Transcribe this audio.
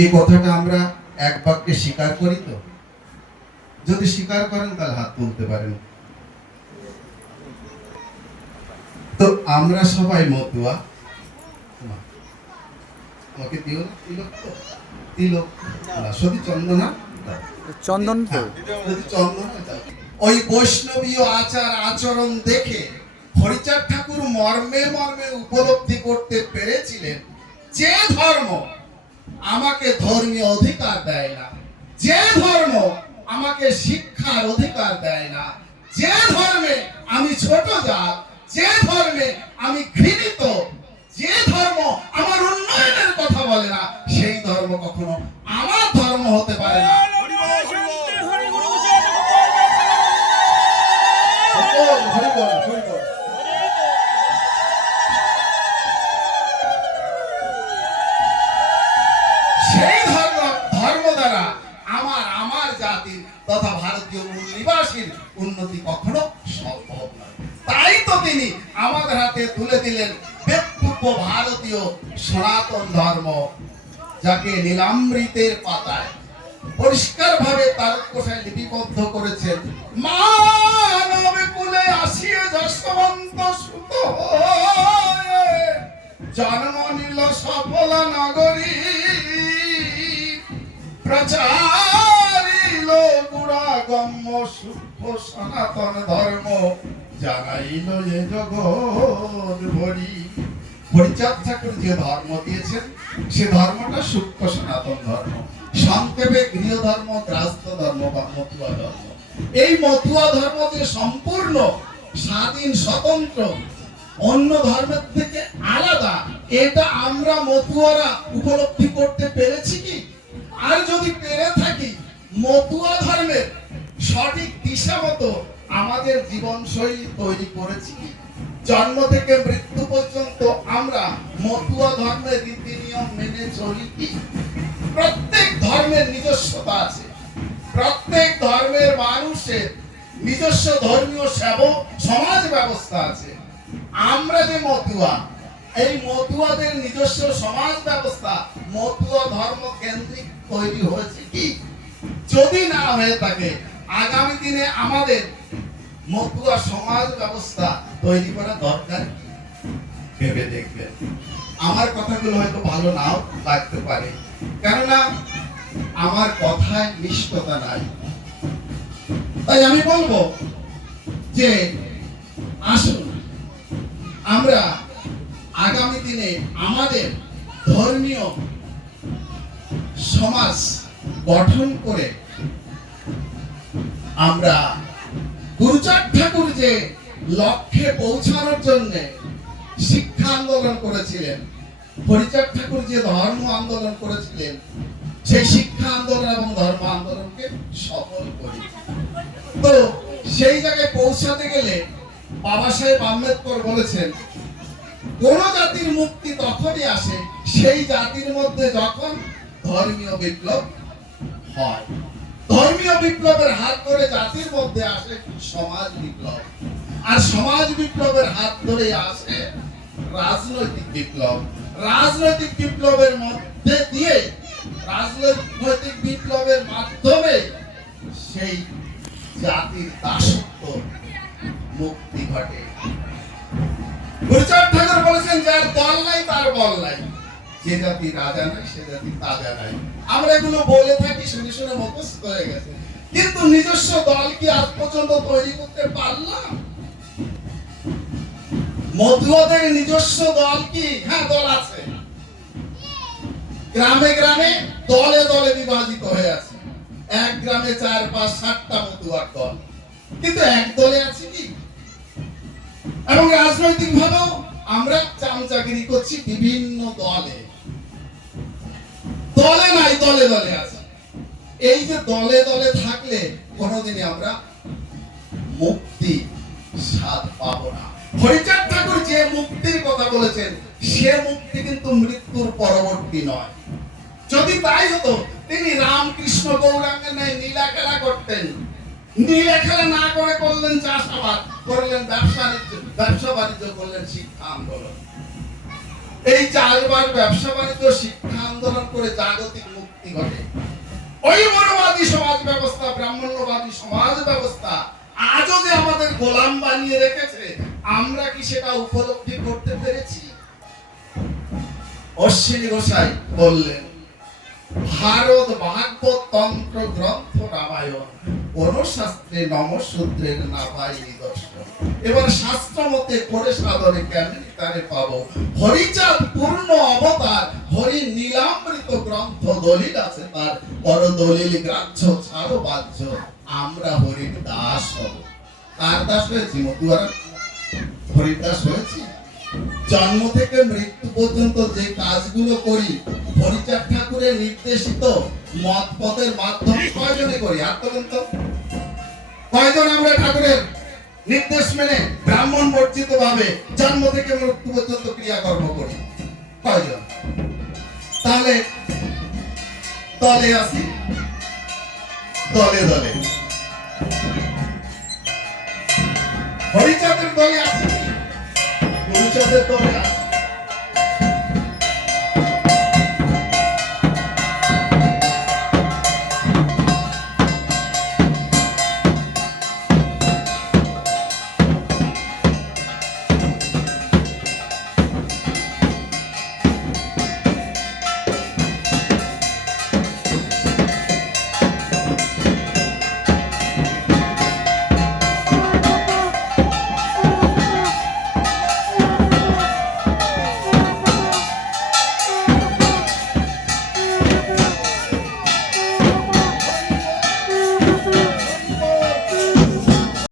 এই কথাটা আমরা এক বাক্যে স্বীকার করি তো? যদি স্বীকার করেন তাহলে হাত তুলতে পারেন। তো আমরা সবাই মতুয়া। আমাকে দিও না তিলক, তো তিলক না, শুধু চন্দনা, চন্দন তো যদি চন্দনা দাও। ওই বৈষ্ণবীয় আচার আচরণ দেখে হরিচাঁদ ঠাকুর মর্মে মর্মে উপলব্ধি করতে পেরেছিলেন যে ধর্ম আমাকে ধর্মীয় অধিকার দেয় না, যে ধর্ম আমাকে শিক্ষার অধিকার দেয় না, যে ধর্মে আমি ছোট জাত, যে ধর্মে আমি ঘৃণিত, যে ধর্ম আমার উন্নয়নের কথা বলে না, সেই ধর্ম কখনো আমার ধর্ম হতে পারে না। সেই ধর্ম দ্বারা আমার জাতির তথা ভারতীয় মূল নিবাসীর উন্নতি কখনো সম্ভব নয়। তাই তো তিনি আমাদের হাতে তুলে দিলেন ব্যক্তিত্ব ভারতীয় সনাতন ধর্ম, যাকে নীলামৃতের পাতায় পরিষ্কার ভাবে তারকশায় লিপিবদ্ধ করেছেন। মানব কুলে আসিয়ে যশবন্ত সুত হয়ে জন্ম নিল সফল নগরী, প্রচারিল গুণাগম্য সূক্ষ্ম সনাতন ধর্ম, জানাইল এ জগৎ ভরি। হরিচাঁদ ঠাকুর যে ধর্ম দিয়েছেন সে ধর্মটা সূক্ষ্ম সনাতন ধর্ম, সংক্ষেপে গৃহ ধর্ম, গৃহস্থ ধর্ম বা মতুয়া ধর্ম। এই মতুয়া ধর্ম যে সম্পূর্ণ স্বাধীন স্বতন্ত্র, অন্য ধর্মের থেকে আলাদা, এটা আমরা মতুয়ারা উপলব্ধি করতে পেরেছি কি? আর যদি পেরে থাকি, মতুয়া ধর্মের সঠিক দিশা মতো আমাদের জীবনশৈলী তৈরি করেছি কি? জন্ম থেকে মৃত্যু পর্যন্ত আমরা মতুয়া ধর্মের রীতি নিয়ম মেনে চলি কি? প্রত্যেক ধর্মের নিজস্বতা আছে, প্রত্যেক ধর্মের মানুষের নিজস্ব ধর্মীয় সেবক সমাজ ব্যবস্থা আছে। আমরা যে মতুয়া, এই মতুয়াদের নিজস্ব সমাজ ব্যবস্থা মতুয়া ধর্ম কেন্দ্রিক তৈরি হয়েছে কি? যদি না হয়ে থাকে, আগামী দিনে আমাদের মতুয়া সমাজ ব্যবস্থা তৈরি করা দরকার কি? ভেবে দেখবেন। আমার কথাগুলো হয়তো ভালো নাও লাগতে পারে, কেননা আমার কথায় নিষ্ঠতা নাই। তাই আমি বলবো যে আসুন আমরা আগামী দিনে আমাদের ধর্মীয় সমাজ গঠন করে আমরা গুরুচাঁদ ঠাকুর যে লক্ষ্যে পৌঁছানোর জন্য শিক্ষা আন্দোলন করেছিলেন, হরিচাঁদ ঠাকুর যে ধর্ম আন্দোলন করেছিলেন, সেই শিক্ষা আন্দোলন এবং ধর্ম আন্দোলনকে সফল করি। তো সেই জায়গায় পৌঁছাতে গেলে বাবা সাহেব আম্বেদকর বলেছেন, কোন জাতির মুক্তি তখনই আসে সেই জাতির মধ্যে যখন ধর্মীয় বিপ্লব হয়। ধর্মীয় বিপ্লবের হাত ধরে জাতির মধ্যে আসে সমাজ বিপ্লব, আর সমাজ বিপ্লবের হাত ধরে আসে রাজনৈতিক বিপ্লব। রাজনৈতিক বিপ্লবের মধ্যে দিয়ে, রাজনৈতিক বিপ্লবের মাধ্যমে সেই জাতির দাসত্ব মুক্তি ঘটে। গুরুচাঁদ ঠাকুর বলেছেন, যার দল নাই তার বল নাই, যে জাতি রাজা নাই সে জাতি তাজা নাই। আমরা এগুলো বলে থাকি, শুনে শুনে মুখস্থ হয়ে গেছে, কিন্তু নিজস্ব দল কি আজ পর্যন্ত তৈরি করতে পারলাম? মতুয়াদের নিজস্ব দল কি? হ্যাঁ, দল আছে। গ্রামে গ্রামে দলে দলে বিভাজিত হয়ে আছে। এক গ্রামে 4, 5, 7টা মতুয়ার দল, কিন্তু এক দলে আছে কি? এবং রাজনৈতিক ভাবেও আমরা চামচাগিরি করছি বিভিন্ন দলে। দলে নাই, দলে দলে আছে। এই যে দলে দলে থাকলে কোনোদিনই আমরা মুক্তি স্বাদ পাবো না। হরিচাঁদ ঠাকুর যে মুক্তির কথা বলেছেন, সে মুক্তি কিন্তু মৃত্যুর পরবর্তী নয়। যদি তাই হতো, তিনি রামকৃষ্ণ গৌরাঙ্গের ন্যায় নীলা খেলা করতেন। নীলা খেলা না করে করলেন চাষাবাদ, করলেন ব্যবসা বাণিজ্য, করলেন শিক্ষা আন্দোলন। এই চালবার ব্যবসা বাণিজ্য শিক্ষা আন্দোলন করে জাগতিক মুক্তি ঘটে। ওই মনোবাদী সমাজ ব্যবস্থা, ব্রাহ্মণ্যবাদী সমাজ ব্যবস্থা আজও যে আমাদের গোলাম বানিয়ে রেখেছে, আমরা কি সেটা উপলব্ধি করতে পেরেছি? অশ্বিনী গোসাই বললেন, ভারত ভাগবত তন্ত্র গ্রন্থ রামায়ণ অনুশাস্ত্রে নমশূদ্রের না পাই নিদর্শন। এবার শাস্ত্র মতে করে সাধনে কেমনি তারে পাবো। হরিচাঁদ পূর্ণ অবতার, হরি নীলামৃত গ্রন্থ দলিল আছে তার, পর দলিল গ্রাহ্য ছাড়ো বাহ্য, আমরা হরির দাস হব। কার দাস হয়েছি? মতুয়ারা হরির দাস হয়েছি? জন্ম থেকে মৃত্যু পর্যন্ত যে কাজগুলো করি হরিচাঁদ ঠাকুরের নির্দেশিত মত পথের মাধ্যমে কয়জনে করি? আর তো কিন্তু কয়জন আমরা ঠাকুরের নির্দেশ মেনে ব্রাহ্মণ বর্জিত ভাবে জন্ম থেকে মৃত্যু পর্যন্ত ক্রিয়াকর্ম করি? কয়জন? তাহলে দলে আসি, দলে দলে হরিচাঁদের দলে আছি, গুরুচাঁদের দলে আছি।